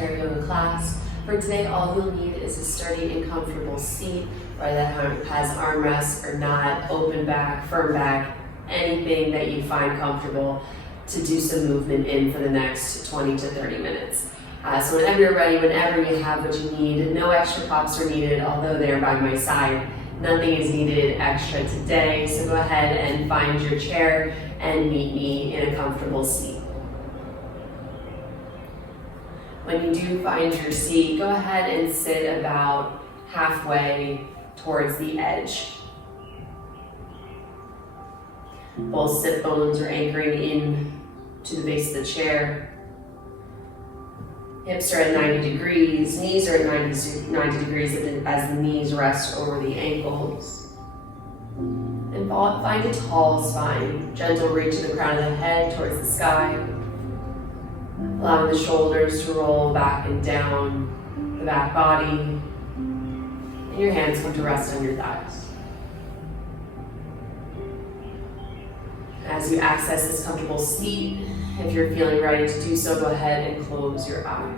chair yoga class. For today, all you'll need is a sturdy and comfortable seat, whether that has armrests or not, open back, firm back, anything that you find comfortable to do some movement in for the next 20 to 30 minutes. So whenever you're ready, whenever you have what you need, no extra props are needed, although they're by my side. Nothing is needed extra today, so go ahead and find your chair and meet me in a comfortable seat. When you do find your seat, go ahead and sit about halfway towards the edge. Both sit bones are anchoring in to the base of the chair. Hips are at 90 degrees, knees are at 90 degrees as the knees rest over the ankles. And find a tall spine, gentle reach of the crown of the head towards the sky, allowing the shoulders to roll back and down the back body, and your hands come to rest on your thighs. As you access this comfortable seat, if you're feeling ready to do so, go ahead and close your eyes.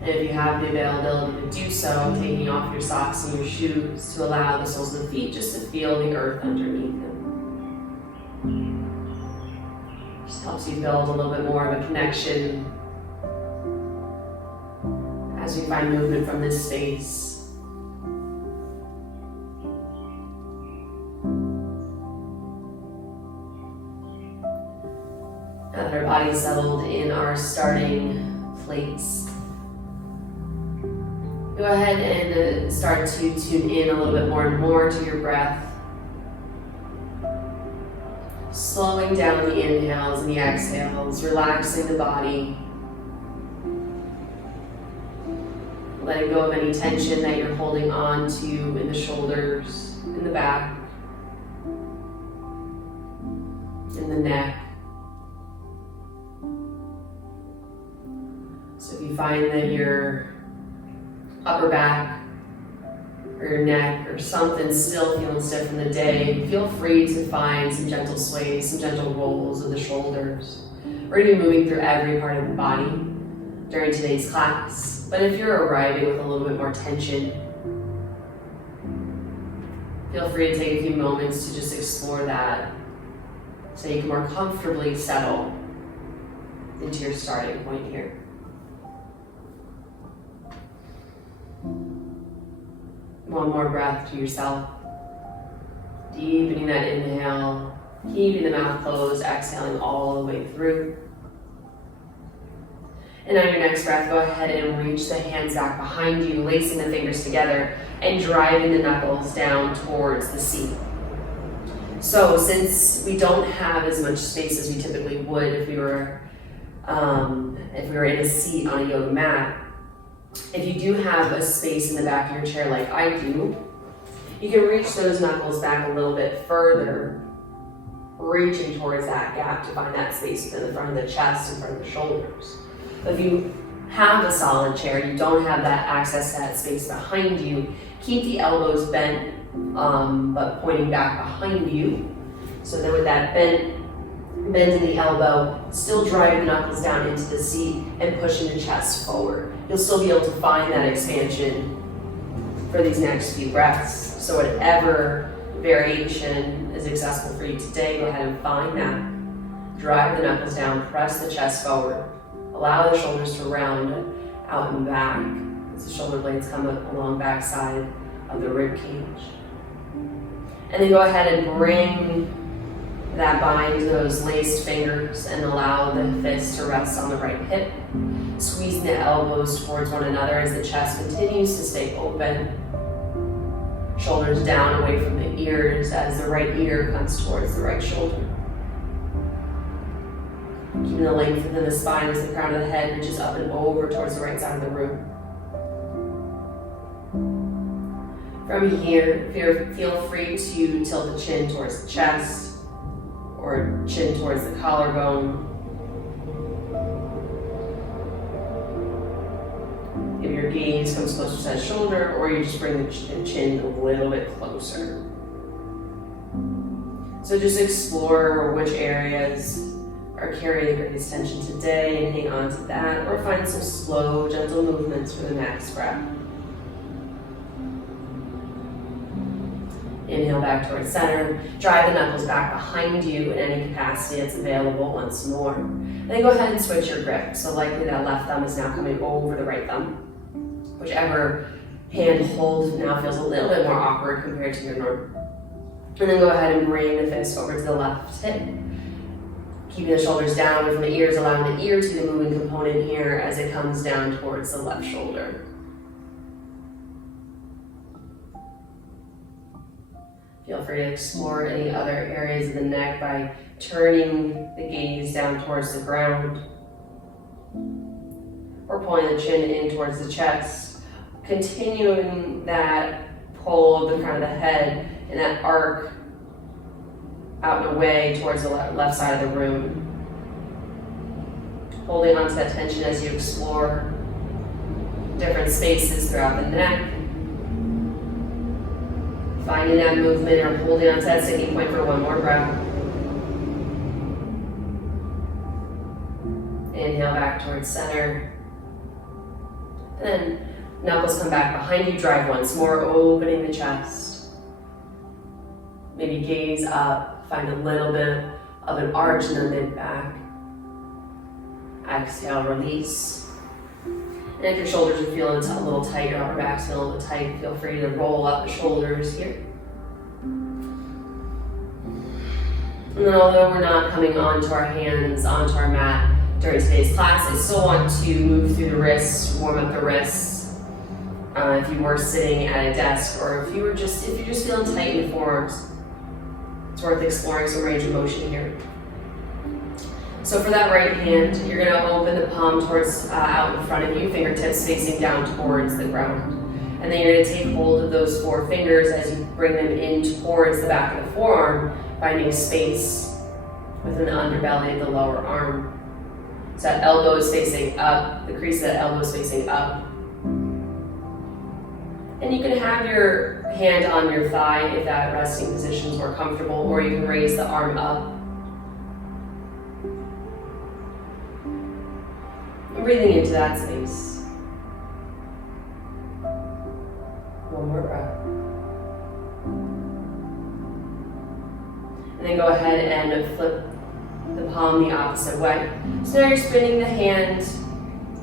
And if you have the availability to do so, taking off your socks and your shoes to allow the soles of the feet just to feel the earth underneath them. Just helps you build a little bit more of a connection as you find movement from this space. Now that our body's settled in our starting place, go ahead and start to tune in a little bit more and more to your breath. Slowing down the inhales and the exhales, relaxing the body. Letting go of any tension that you're holding on to in the shoulders, in the back, in the neck. So if you find that your upper back or your neck or something still feeling stiff from the day, feel free to find some gentle sways, some gentle rolls of the shoulders. We're going to be moving through every part of the body during today's class, but if you're arriving with a little bit more tension, feel free to take a few moments to just explore that so you can more comfortably settle into your starting point here. One more breath to yourself. Deepening that inhale, keeping the mouth closed, exhaling all the way through. And on your next breath, go ahead and reach the hands back behind you, lacing the fingers together and driving the knuckles down towards the seat. So since we don't have as much space as we typically would if we were in a seat on a yoga mat, if you do have a space in the back of your chair like I do, you can reach those knuckles back a little bit further, reaching towards that gap to find that space within the front of the chest and front of the shoulders. But if you have a solid chair, you don't have that access to that space behind you, keep the elbows bent, but pointing back behind you. So that with that bend in the elbow, still driving the knuckles down into the seat and pushing the chest forward. You'll still be able to find that expansion for these next few breaths. So whatever variation is accessible for you today, go ahead and find that. Drive the knuckles down, press the chest forward. Allow the shoulders to round out and back as the shoulder blades come up along back side of the rib cage. And then go ahead and bring that bind to those laced fingers and allow the fist to rest on the right hip. Squeezing the elbows towards one another as the chest continues to stay open. Shoulders down away from the ears as the right ear comes towards the right shoulder. Keeping the length within the spine as the crown of the head reaches up and over towards the right side of the room. From here, feel free to tilt the chin towards the chest or chin towards the collarbone. If your gaze comes closer to that shoulder, or you just bring the chin a little bit closer. So just explore which areas are carrying the greatest tension today and hang on to that, or find some slow, gentle movements for the next breath. Inhale back towards center. Drive the knuckles back behind you in any capacity that's available once more. Then go ahead and switch your grip. So likely that left thumb is now coming over the right thumb. Whichever hand hold now feels a little bit more awkward compared to your norm. And then go ahead and bring the fist over to the left hip. Keeping the shoulders down away from the ears, allowing the ear to be the moving component here as it comes down towards the left shoulder. Feel free to explore any other areas of the neck by turning the gaze down towards the ground or pulling the chin in towards the chest, continuing that pull of the crown of the head and that arc out and away towards the left side of the room. Holding on to that tension as you explore different spaces throughout the neck. Finding that movement or holding on to that sticking point for one more breath. Inhale back towards center. And then knuckles come back behind you, drive once more, opening the chest. Maybe gaze up, find a little bit of an arch in the mid-back. Exhale, release. And if your shoulders are feeling a little tight, your upper back's feeling a little tight, feel free to roll up the shoulders here. And then although we're not coming onto our hands, onto our mat during today's class, I still want to move through the wrists, warm up the wrists. If you were sitting at a desk, or if you're just feeling tight in the forearms, it's worth exploring some range of motion here. So for that right hand, you're going to open the palm towards out in front of you, fingertips facing down towards the ground. And then you're going to take hold of those four fingers as you bring them in towards the back of the forearm, finding space within the underbelly of the lower arm. So that elbow is facing up, the crease of that elbow is facing up. And you can have your hand on your thigh if that resting position is more comfortable, or you can raise the arm up. And breathing into that space. One more breath. And then go ahead and flip the palm the opposite way. So now you're spinning the hand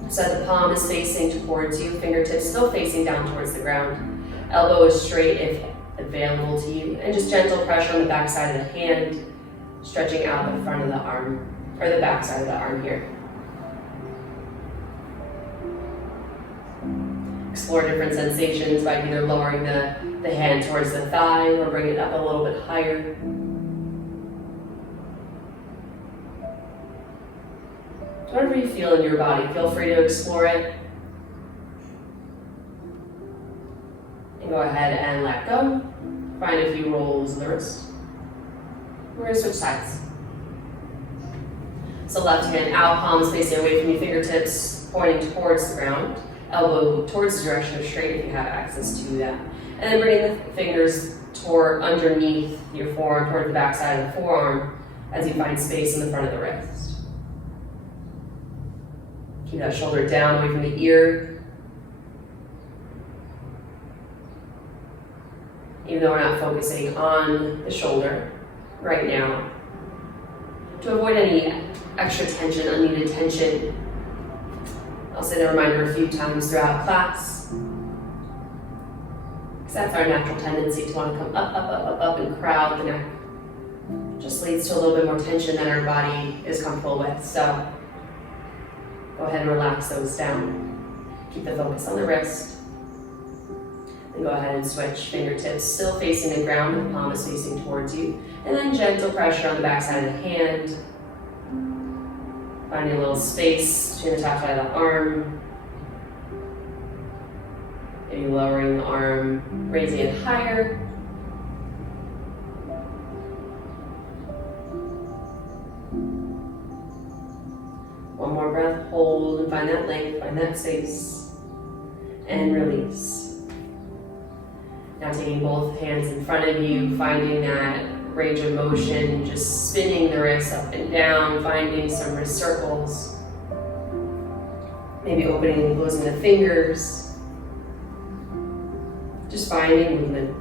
so the palm is facing towards you, fingertips still facing down towards the ground. Elbow is straight if available to you, and just gentle pressure on the back side of the hand, stretching out the front of the arm, or the back side of the arm here. Explore different sensations by either lowering the hand towards the thigh or bring it up a little bit higher. Whatever you feel in your body, feel free to explore it. And go ahead and let go. Find a few rolls of the wrist. We're going to switch sides. So left hand out, palms facing away from you, fingertips pointing towards the ground. Elbow towards the direction of straight if you have access to that. And then bringing the fingers toward underneath your forearm, toward the back side of the forearm as you find space in the front of the wrist. Keep that shoulder down away from the ear. Even though we're not focusing on the shoulder right now. To avoid any extra tension, unneeded tension, I'll say the reminder a few times throughout class. Because that's our natural tendency to want to come up, up, up, up, up and crowd the neck. Just leads to a little bit more tension than our body is comfortable with. So go ahead and relax those down. Keep the focus on the wrist. Then go ahead and switch fingertips, still facing the ground, the palm is facing towards you. And then gentle pressure on the back side of the hand. Finding a little space between the top side of the arm. Maybe lowering the arm, raising it higher. One more breath, hold and find that length, find that space. And release. Now taking both hands in front of you, finding that range of motion, just spinning the wrists up and down, finding some wrist circles. Maybe opening and closing the fingers. Just finding movement.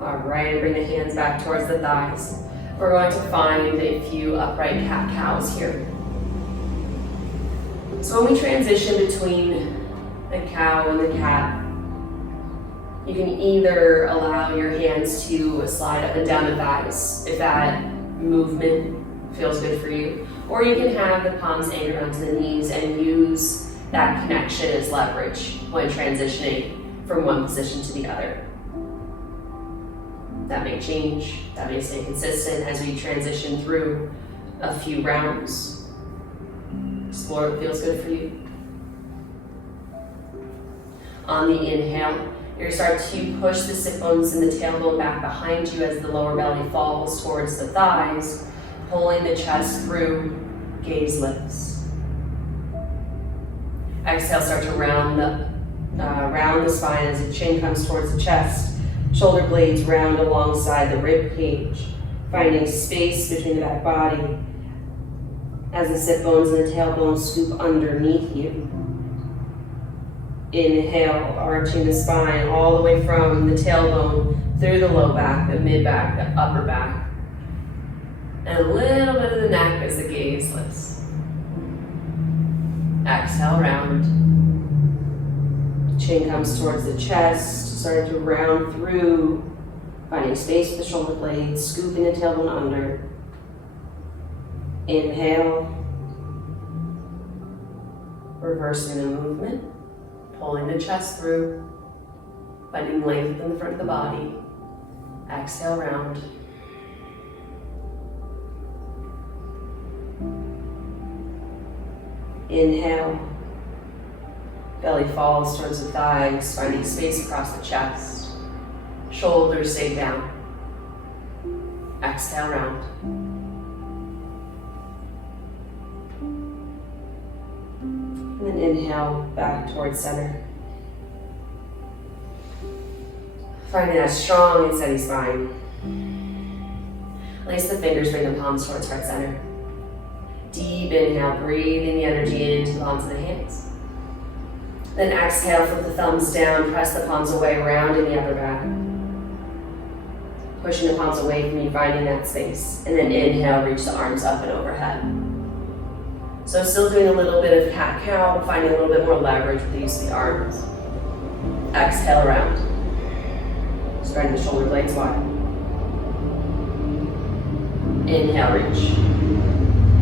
All right, and bring the hands back towards the thighs. We're going to find a few upright cat-cows here. So when we transition between the cow and the cat, you can either allow your hands to slide up and down the thighs if that movement feels good for you, or you can have the palms anchored onto the knees and use that connection as leverage when transitioning from one position to the other. That may change, that may stay consistent as we transition through a few rounds. Explore what feels good for you. On the inhale, you're going to start to push the sit bones and the tailbone back behind you as the lower belly falls towards the thighs, pulling the chest through, gaze lifts. Exhale, start to round the spine as the chin comes towards the chest. Shoulder blades round alongside the rib cage, finding space between the back body as the sit bones and the tailbone scoop underneath you. Inhale, arching the spine all the way from the tailbone through the low back, the mid back, the upper back, and a little bit of the neck as the gaze lifts. Exhale, round. Chin comes towards the chest, starting to round through, finding space with the shoulder blades, scooping the tailbone under. Inhale, reversing the movement, pulling the chest through, finding length in the front of the body. Exhale, round. Inhale, belly falls towards the thighs, finding space across the chest. Shoulders stay down. Exhale, round. And then inhale, back towards center. Finding a strong and steady spine. Lace the fingers, bring the palms towards heart center. Deep inhale, breathing the energy into the palms of the hands. Then exhale, flip the thumbs down, press the palms away, rounding the upper back. Pushing the palms away from you, finding that space. And then inhale, reach the arms up and overhead. So still doing a little bit of cat-cow, finding a little bit more leverage with the use of the arms. Exhale, round. Spreading the shoulder blades wide. Inhale, reach.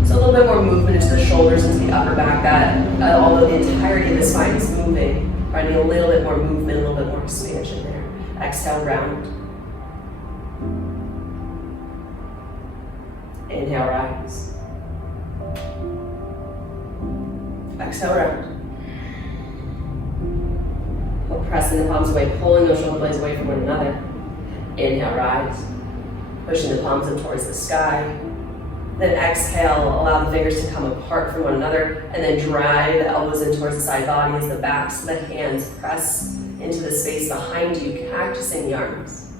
So a little bit more movement into the shoulders, into the upper back, that although the entirety of the spine is moving, finding a little bit more movement, a little bit more expansion there. Exhale, round. Inhale, rise. Exhale, round. Pressing the palms away, pulling those shoulder blades away from one another. Inhale, rise. Pushing the palms up towards the sky. Then exhale, allow the fingers to come apart from one another, and then drive the elbows in towards the side body as the backs of the hands press into the space behind you, cactusing the arms.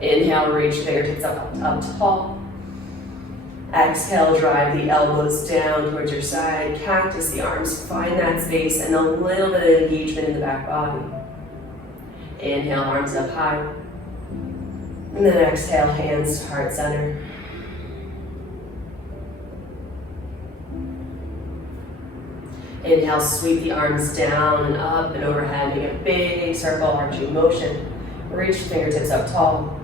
Inhale, reach fingertips up tall. Exhale, drive the elbows down towards your side, cactus the arms, find that space and a little bit of engagement in the back body. Inhale, arms up high. And then exhale, hands to heart center. Inhale, sweep the arms down and up and overhead, make a big circle, arching motion. Reach the fingertips up tall.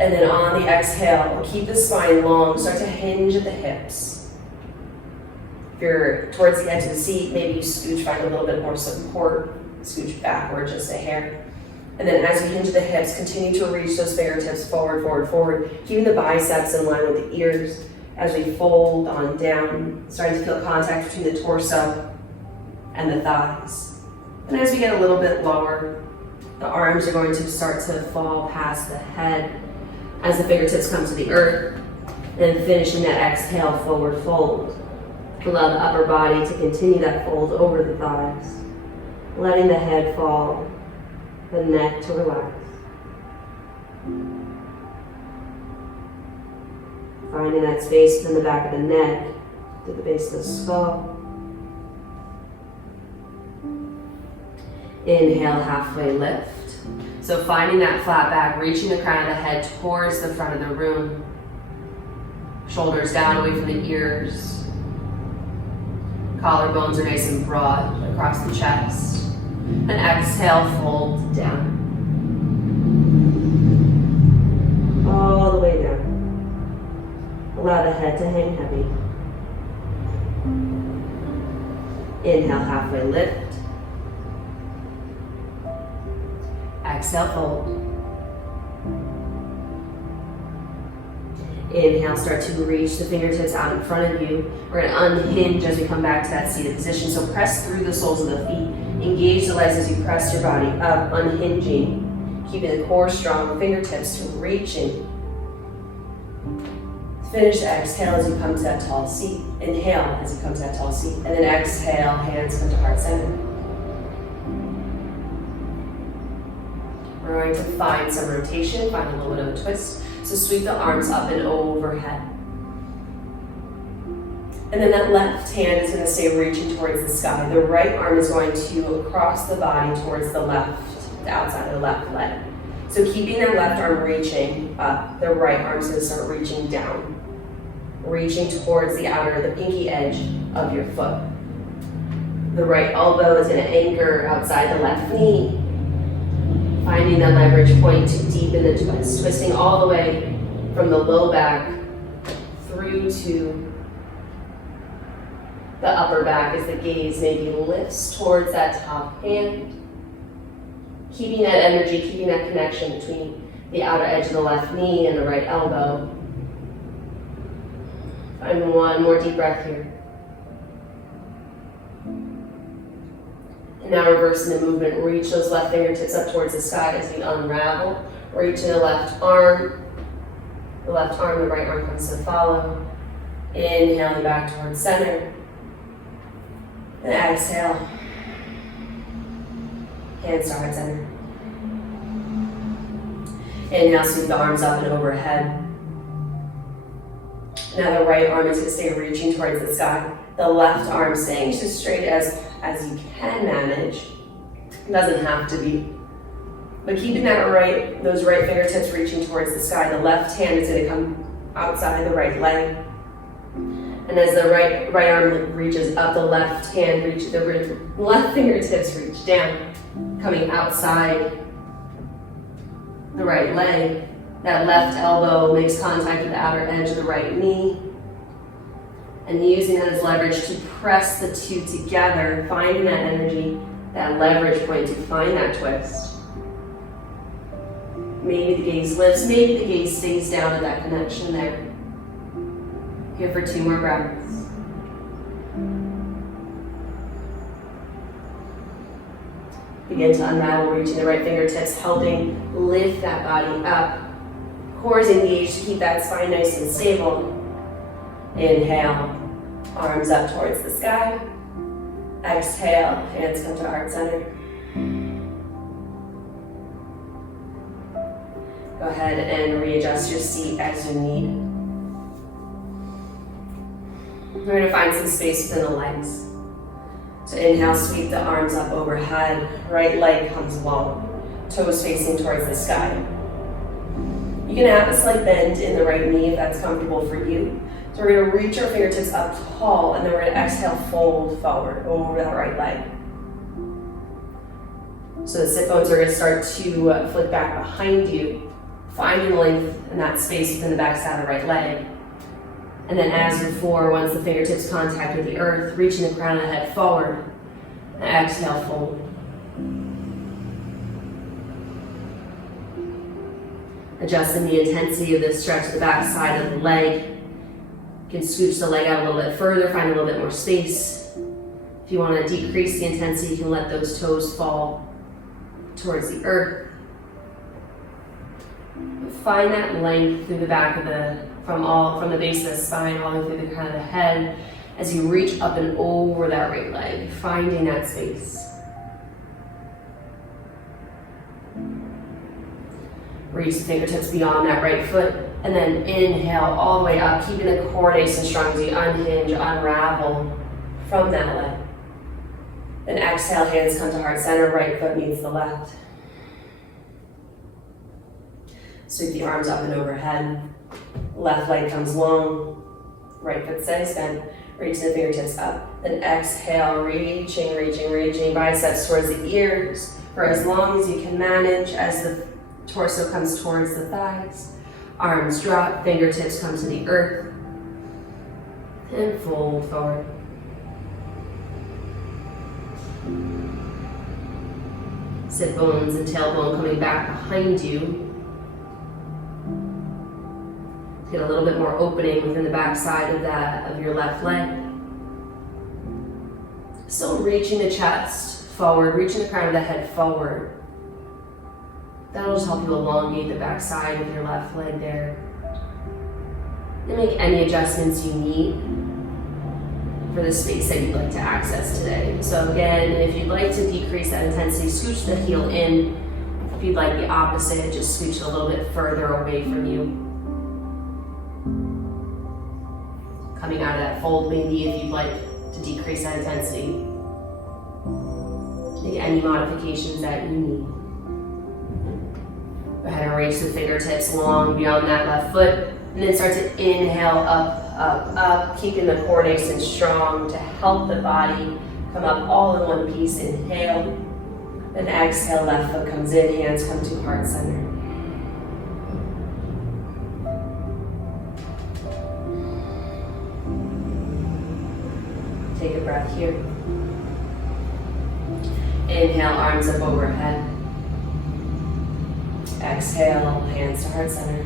And then on the exhale, keep the spine long, start to hinge at the hips. If you're towards the edge of the seat, maybe you scooch, find a little bit more support, scooch backward just a hair. And then as you hinge the hips, continue to reach those fingertips forward, forward, forward, keeping the biceps in line with the ears. As we fold on down, starting to feel contact between the torso and the thighs. And as we get a little bit lower, the arms are going to start to fall past the head as the fingertips come to the earth, and finishing that exhale, forward fold. Allow the upper body to continue that fold over the thighs, letting the head fall, the neck to relax. Finding that space in the back of the neck, to the base of the skull. Inhale, halfway lift. So finding that flat back, reaching the crown of the head towards the front of the room. Shoulders down, away from the ears. Collarbones are nice and broad across the chest. And exhale, fold down. All the way down. Allow the head to hang heavy. Inhale, halfway lift. Exhale, fold. Inhale, start to reach the fingertips out in front of you. We're going to unhinge as we come back to that seated position. So press through the soles of the feet. Engage the legs as you press your body up, unhinging. Keeping the core strong, fingertips reaching. Finish the exhale as you come to that tall seat. Inhale as you come to that tall seat. And then exhale, hands come to heart center. We're going to find some rotation, find a little bit of a twist. So sweep the arms up and overhead. And then that left hand is going to stay reaching towards the sky. The right arm is going to cross the body towards the left, the outside of the left leg. So keeping that left arm reaching up, the right arm is going to start reaching down. Reaching towards the pinky edge of your foot. The right elbow is going to anchor outside the left knee. Finding the leverage point to deepen the twist, twisting all the way from the low back through to the upper back as the gaze maybe lifts towards that top hand. Keeping that energy, keeping that connection between the outer edge of the left knee and the right elbow. Find one more deep breath here. And now reversing the movement, reach those left fingertips up towards the sky as you unravel. Reach to the left arm. The left arm, the right arm comes to follow. Inhaling back towards center. And exhale. Hands to heart center. Inhale, sweep the arms up and overhead. Now the right arm is going to stay reaching towards the sky. The left arm staying just straight as you can manage. It doesn't have to be. But keeping those right fingertips reaching towards the sky, the left hand is going to come outside the right leg. And as the right arm reaches up, the left fingertips reach down, coming outside the right leg. That left elbow makes contact with the outer edge of the right knee. And using that as leverage to press the two together, finding that energy, that leverage point to find that twist. Maybe the gaze lifts, maybe the gaze stays down at that connection there. Here for 2 more breaths. Begin to unravel, reaching the right fingertips, helping lift that body up. Core is engaged to keep that spine nice and stable. Inhale, arms up towards the sky. Exhale, hands come to heart center. Go ahead and readjust your seat as you need. We're going to find some space within the legs. So inhale, sweep the arms up overhead. Right leg comes long, toes facing towards the sky. You can have a slight bend in the right knee if that's comfortable for you. So we're going to reach our fingertips up tall, and then we're going to exhale, fold forward over that right leg. So the sit bones are going to start to flick back behind you, finding length in that space within the backside of the right leg. And then as before, once the fingertips contact with the earth, reaching the crown of the head forward, and exhale, fold. Adjusting the intensity of this stretch of the back side of the leg. You can scooch the leg out a little bit further, find a little bit more space. If you want to decrease the intensity, you can let those toes fall towards the earth. Find that length through the back of from the base of the spine all the way through the crown of the head as you reach up and over that right leg, finding that space. Reach the fingertips beyond that right foot, and then inhale all the way up, keeping the core nice and strong as you unhinge, unravel from that leg. Then exhale, hands come to heart center, right foot meets the left. Sweep the arms up and overhead. Left leg comes long, right foot stays bent. Reach the fingertips up. Then exhale, reaching, biceps towards the ears for as long as you can manage as the torso comes towards the thighs. Arms drop, fingertips come to the earth. And fold forward. Sit bones and tailbone coming back behind you. Get a little bit more opening within the back side of your left leg. Still reaching the chest forward, reaching the crown of the head forward. That'll just help you elongate the back side of your left leg there. And make any adjustments you need for the space that you'd like to access today. So again, if you'd like to decrease that intensity, scooch the heel in. If you'd like the opposite, just scooch it a little bit further away from you. Coming out of that fold, maybe if you'd like to decrease that intensity. Make any modifications that you need. Go ahead and reach the fingertips long beyond that left foot, and then start to inhale up, keeping the core nice and strong to help the body come up all in one piece. Inhale, then exhale, left foot comes in, hands come to heart center. Take a breath here. Inhale, arms up overhead. Exhale, hands to heart center.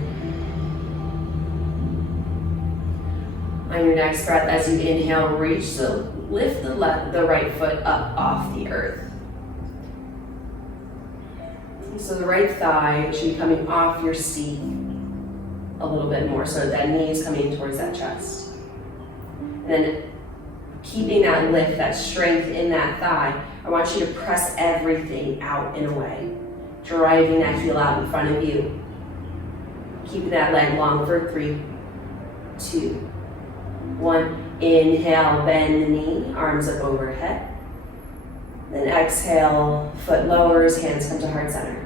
On your next breath, as you inhale, reach, so lift the right foot up off the earth. So the right thigh should be coming off your seat a little bit more, so that knee is coming towards that chest. And then keeping that lift, that strength in that thigh, I want you to press everything out and away, driving that heel out in front of you. Keeping that leg long for 3, 2, 1. Inhale, bend the knee, arms up overhead. Then exhale, foot lowers, hands come to heart center.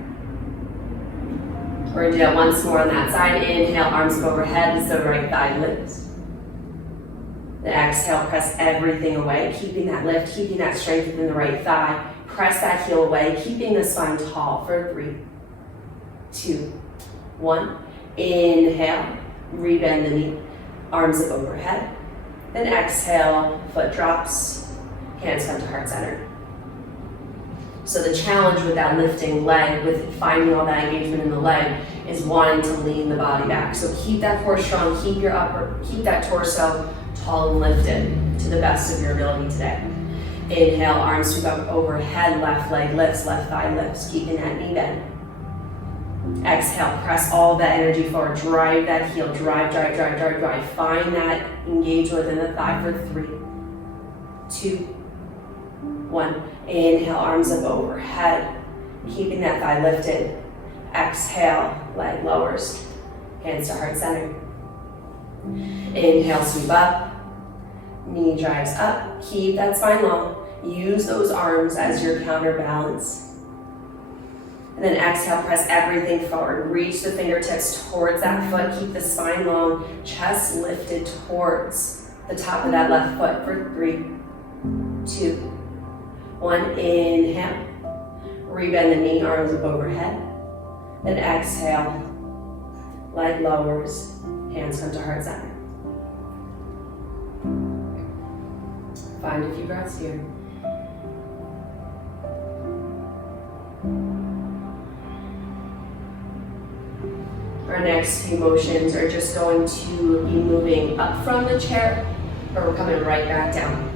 We're gonna do that once more on that side. Inhale, arms up overhead, so right thigh lifts. Then exhale, press everything away, keeping that lift, keeping that strength within the right thigh. Press that heel away, keeping the spine tall for 3, 2, 1. Inhale, rebend the knee, arms up overhead. Then exhale, foot drops, hands come to heart center. So the challenge with that lifting leg, with finding all that engagement in the leg, is wanting to lean the body back. So keep that core strong, keep that torso tall and lifted to the best of your ability today. Inhale, arms sweep up overhead, left leg lifts, left thigh lifts, keeping that knee bent. Exhale, press all that energy forward, drive that heel, drive. Find that engagement within the thigh for 3, 2, 1. Inhale, arms up overhead, keeping that thigh lifted. Exhale, leg lowers, hands to heart center. Inhale, sweep up, knee drives up, keep that spine long. Use those arms as your counterbalance. And then exhale, press everything forward. Reach the fingertips towards that foot, keep the spine long, chest lifted towards the top of that left foot for 3, 2, 1. Inhale, rebend the knee, arms up overhead. Then exhale, leg lowers, hands come to heart center. Find a few breaths here. Our next few motions are just going to be moving up from the chair, or we're coming right back down.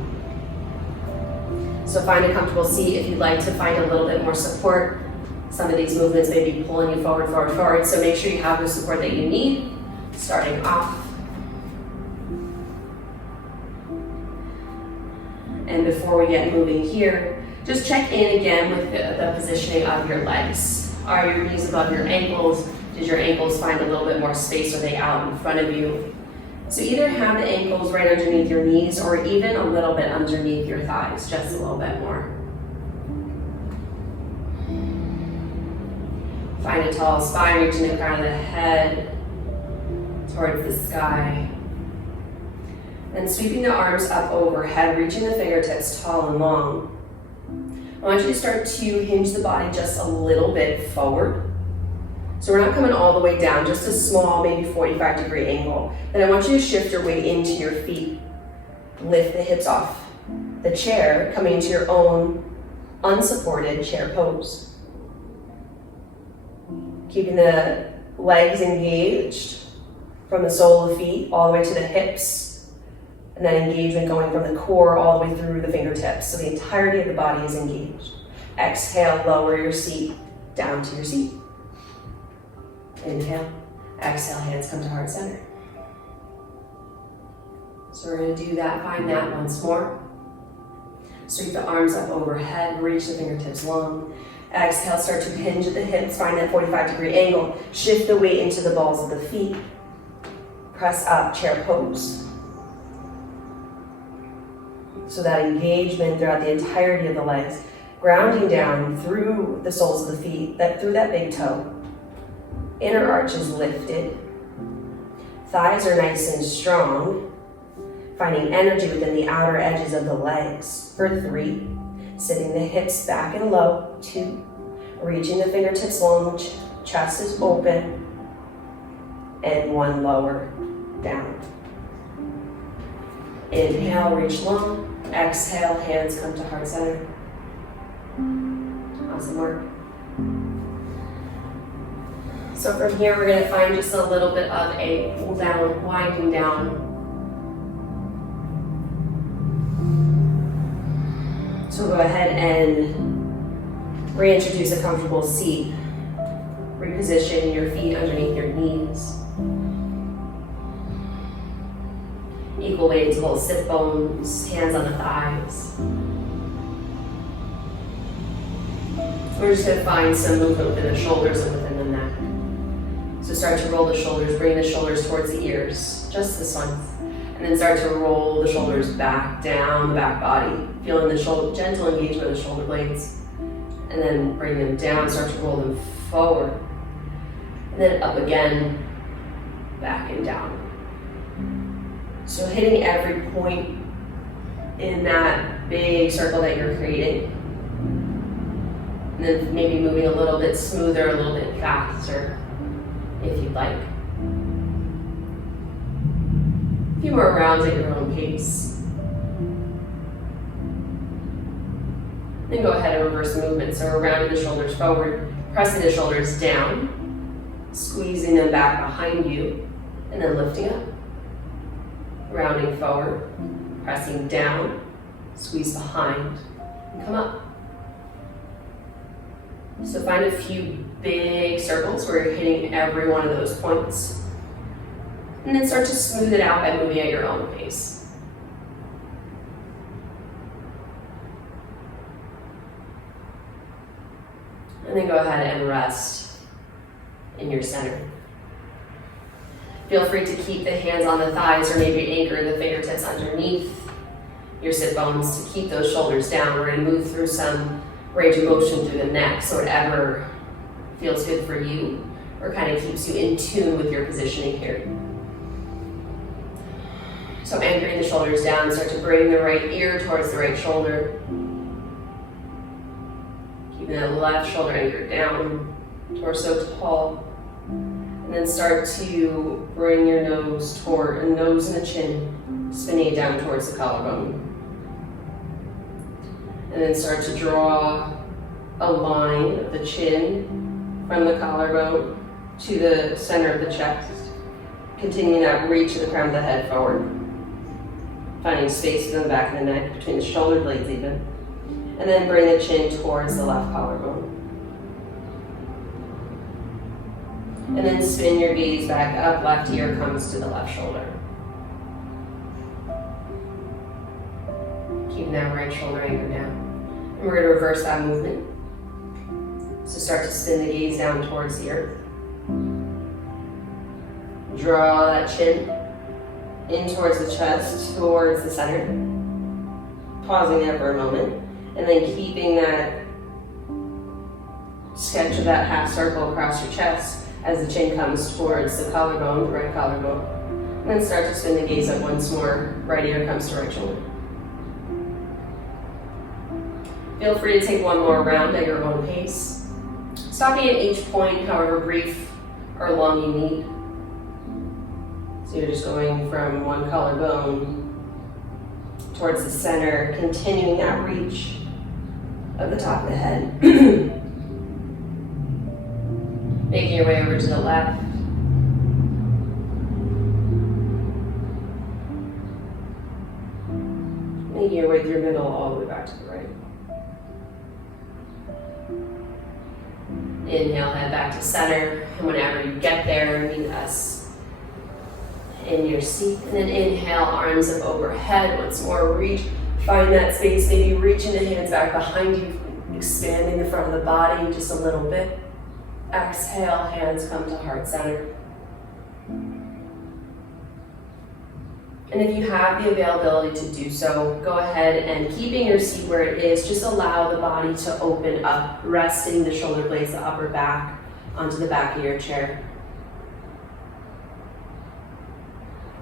So find a comfortable seat. If you'd like to find a little bit more support, some of these movements may be pulling you forward. So make sure you have the support that you need. Starting off. And before we get moving here, just check in again with the positioning of your legs. Are your knees above your ankles? Did your ankles find a little bit more space? Are they out in front of you? So either have the ankles right underneath your knees or even a little bit underneath your thighs, just a little bit more. Find a tall spine, reaching the crown of the head towards the sky. Then sweeping the arms up overhead, reaching the fingertips tall and long. I want you to start to hinge the body just a little bit forward. So we're not coming all the way down, just a small, maybe 45-degree angle. Then I want you to shift your weight into your feet. Lift the hips off the chair, coming into your own unsupported chair pose. Keeping the legs engaged from the sole of the feet all the way to the hips. And that engagement going from the core all the way through the fingertips. So the entirety of the body is engaged. Exhale, lower your seat down to your seat. Inhale, exhale, hands come to heart center. So we're going to do that, find that once more. Sweep the arms up overhead, reach the fingertips long. Exhale, start to hinge at the hips, find that 45-degree angle. Shift the weight into the balls of the feet. Press up, chair pose. So that engagement throughout the entirety of the legs, grounding down through the soles of the feet, through that big toe. Inner arch is lifted. Thighs are nice and strong. Finding energy within the outer edges of the legs for 3. Sitting the hips back and low, 2. Reaching the fingertips long, chest is open. And 1, lower, down. Inhale, reach long. Exhale, hands come to heart center. Awesome work. So from here, we're going to find just a little bit of a pull down, winding down. So go ahead and reintroduce a comfortable seat. Reposition your feet underneath your knees. Equal weight to both sit bones, hands on the thighs. We're just going to find some movement within the shoulders and within the neck. So start to roll the shoulders, bring the shoulders towards the ears, just this once. And then start to roll the shoulders back down the back body, feeling the gentle engagement of the shoulder blades. And then bring them down, start to roll them forward. And then up again, back and down. So hitting every point in that big circle that you're creating. And then maybe moving a little bit smoother, a little bit faster, if you'd like. A few more rounds at your own pace. Then go ahead and reverse the movement. So we're rounding the shoulders forward, pressing the shoulders down, squeezing them back behind you, and then lifting up. Rounding forward, pressing down, squeeze behind, and come up. So find a few big circles where you're hitting every one of those points. And then start to smooth it out by moving at your own pace. And then go ahead and rest in your center. Feel free to keep the hands on the thighs or maybe anchor the fingertips underneath your sit bones to keep those shoulders down. We're going to move through some range of motion through the neck, so whatever feels good for you or kind of keeps you in tune with your positioning here. So anchoring the shoulders down, start to bring the right ear towards the right shoulder. Keeping that left shoulder anchored down, torso tall. And then start to bring your nose toward a nose and a chin, spinning it down towards the collarbone. And then start to draw a line of the chin from the collarbone to the center of the chest. Continuing that reach of the crown of the head forward. Finding space in the back of the neck, between the shoulder blades even. And then bring the chin towards the left collarbone. And then spin your gaze back up, left ear comes to the left shoulder. Keeping that right shoulder anchored down. And we're going to reverse that movement. So start to spin the gaze down towards the earth. Draw that chin in towards the chest, towards the center. Pausing there for a moment, and then keeping that sketch of that half circle across your chest as the chin comes towards the collarbone, the right collarbone. And then start to spin the gaze up once more. Right ear comes to right shoulder. Feel free to take one more round at your own pace. Stopping at each point, however brief or long you need. So you're just going from one collarbone towards the center, continuing that reach of the top of the head. Making your way over to the left. Making your way through middle all the way back to the right. Inhale, head back to center. And whenever you get there, meet us in your seat. And then inhale, arms up overhead. Once more, reach. Find that space. Maybe reaching the hands back behind you, expanding the front of the body just a little bit. Exhale, hands come to heart center. And if you have the availability to do so, go ahead and keeping your seat where it is, just allow the body to open up, resting the shoulder blades, the upper back, onto the back of your chair.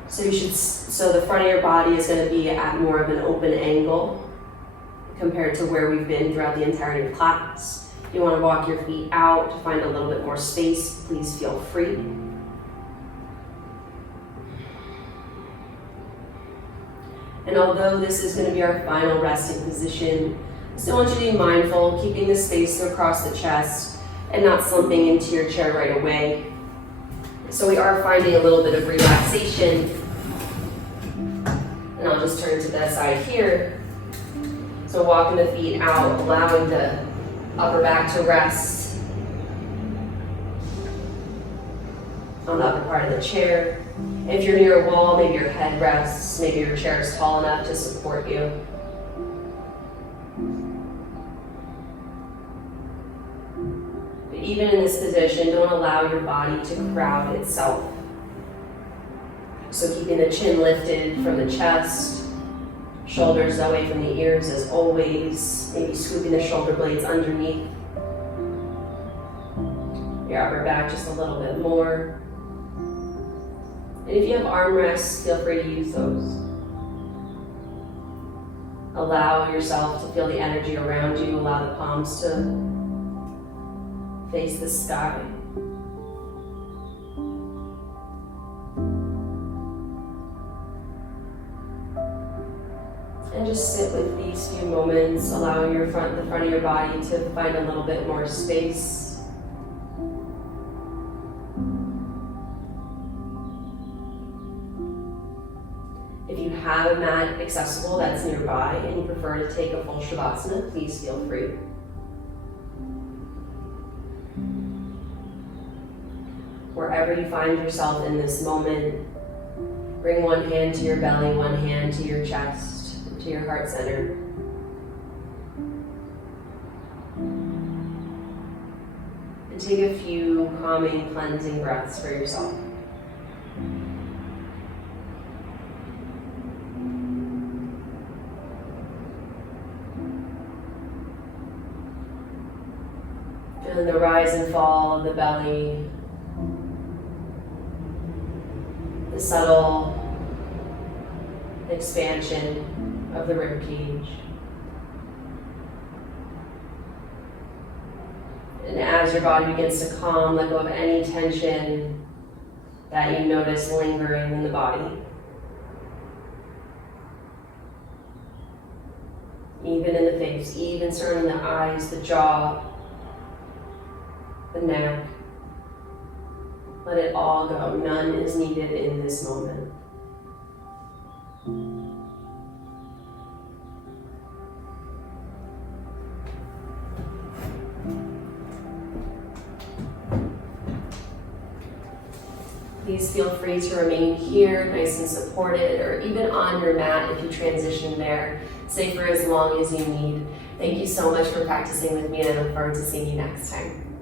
So the front of your body is going to be at more of an open angle compared to where we've been throughout the entirety of class. If you want to walk your feet out to find a little bit more space, please feel free. And although this is going to be our final resting position, I still want you to be mindful, keeping the space across the chest and not slumping into your chair right away. So we are finding a little bit of relaxation. And I'll just turn to the side here. So walking the feet out, allowing the upper back to rest on the upper part of the chair. If you're near a wall, maybe your head rests, maybe your chair is tall enough to support you. But even in this position, don't allow your body to crowd itself. So keeping the chin lifted from the chest, shoulders away from the ears as always, maybe scooping the shoulder blades underneath. Your upper back just a little bit more. And if you have arm rests, feel free to use those. Allow yourself to feel the energy around you. Allow the palms to face the sky. And just sit with these few moments, allowing the front of your body to find a little bit more space. If you have a mat accessible that's nearby and you prefer to take a full Shavasana, please feel free. Wherever you find yourself in this moment, bring one hand to your belly, one hand to your chest, to your heart center. And take a few calming, cleansing breaths for yourself. Feeling the rise and fall of the belly, the subtle expansion of the rib cage. And as your body begins to calm, let go of any tension that you notice lingering in the body. Even in the face, even surrounding the eyes, the jaw, the neck. Let it all go. None is needed in this moment. Please feel free to remain here, nice and supported, or even on your mat if you transition there. Stay for as long as you need. Thank you so much for practicing with me, and I look forward to seeing you next time.